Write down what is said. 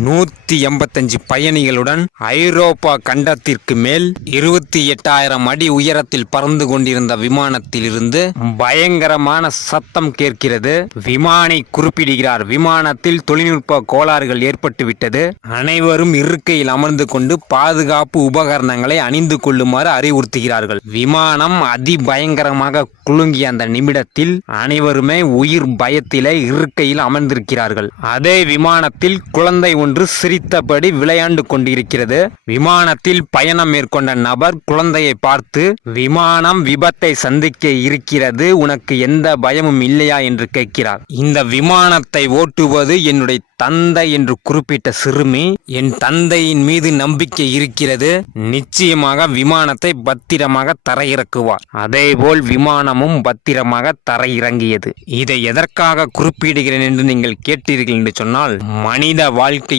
185 பயணிகளுடன் ஐரோப்பா கண்டத்திற்கு மேல் 28,000 அடி உயரத்தில் பறந்து கொண்டிருந்த விமானத்தில் இருந்து பயங்கரமான சத்தம் கேட்கிறது. விமானி குறிப்பிடுகிறார், விமானத்தில் தொழில்நுட்ப கோளாறுகள் ஏற்பட்டுவிட்டது. அனைவரும் இருக்கையில் அமர்ந்து கொண்டு பாதுகாப்பு உபகரணங்களை அணிந்து கொள்ளுமாறு அறிவுறுத்துகிறார்கள். விமானம் அதிபயங்கரமாக குலுங்கிய அந்த நிமிடத்தில் அனைவருமே உயிர் பயத்திலே இருக்கையில் அமர்ந்திருக்கிறார்கள். அதே விமானத்தில் குழந்தை ஒன்று சிரித்தபடி விளையாண்டு கொண்டிருக்கிறது. விமானத்தில் பயணம் மேற்கொண்ட நபர் குழந்தையை பார்த்து, விமானம் விபத்தை சந்திக்க இருக்கிறது, உனக்கு எந்த பயமும் இல்லையா என்று கேட்கிறார். இந்த விமானத்தை ஓட்டுவது என்னுடைய தந்தை என்று குறிப்பிட்ட சிறுமி, என் தந்தையின் மீது நம்பிக்கை இருக்கிறது, நிச்சயமாக விமானத்தை பத்திரமாக தரையிறக்குவார். அதேபோல் விமானமும் பத்திரமாக தரையிறங்கியது. இதை எதற்காக குறிப்பிடுகிறேன் என்று நீங்கள் கேட்டீர்கள் என்று சொன்னால், மனித வாழ்க்கை